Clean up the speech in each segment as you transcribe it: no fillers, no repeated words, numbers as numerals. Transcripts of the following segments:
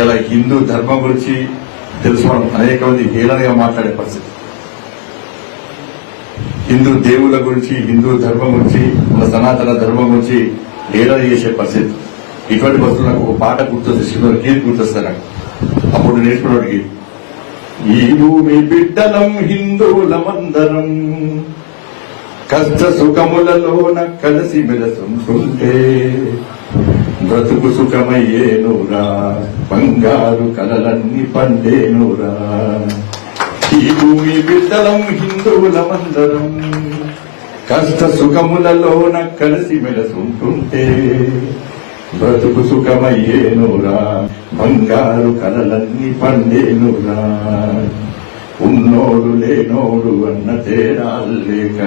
ఇలా హిందూ ధర్మం గురించి తెలుసుకోవడం అనేక మంది హేళనగా మాట్లాడే పరిస్థితి. హిందూ దేవుళ్ళ గురించి, హిందూ ధర్మం గురించి, మన సనాతన ధర్మం గురించి హేళన చేసే పరిస్థితి. ఇటువంటి పరిస్థితులు నాకు ఒక పాట గుర్తొస్తుంది, శ్రీవారి గీత గుర్తొస్తాను నాకు. అప్పుడు నేర్చుకున్నవాడికి, ఈ భూమి బిడ్డలం హిందువులమందరం కష్ట సుఖములలోన కలిసి మెలసుంటుంటే బ్రతుకు సుఖమయ్యేనురా, బంగారు కలలన్నీ పండేనురా. ఈ భూమి బిడ్డలం హిందువులమందరం కష్ట సుఖములలోన కలిసి మెలసుంటుంటే బ్రతుకు సుఖమయ్యేనురా, బంగారు కలలన్నీ పండేనురా. ఉన్నోడు లేనోడు అన్న తేడాలు లేక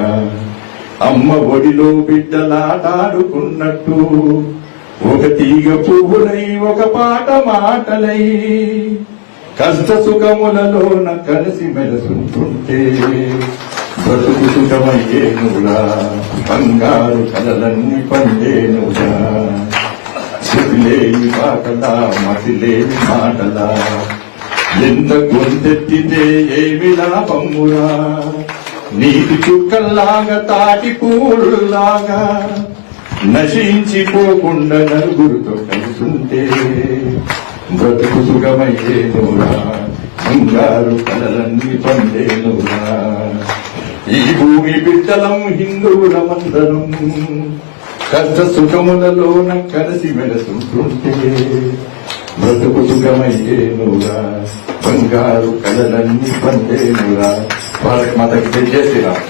అమ్మ ఒడిలో బిడ్డలాటాడుకున్నట్టు ఒక తీగ పువ్వులై ఒక పాట మాటలై కష్ట సుఖములలోన కలిసి మెలసుంటుంటే బ్రతుకు సుఖమయ్యేనురా, బంగారు కలలన్నీ పండేనురా. చెవిలేని పాటలా మతిలేని మాటలా ఎంత గొంతెత్తితే ఏమి లాభమురా. నీటి చుక్కల్లాగా తాటి పూలులాగా నశించిపోకుండా నలుగురితో కలిసుంటే బ్రతుకు సుఖమయ్యేనురా, బంగారు కలలన్నీ పండేనురా. ఈ భూమి బిడ్డలం హిందువులమందరం కష్ట సుఖములలోన కలిసి మెలసుంటుంటే బ్రతుకు సుఖమయ్యేనురా, బంగారు కలలన్నీ పండేనురా. భారత్ మాతకి జై శ్రీరామ్.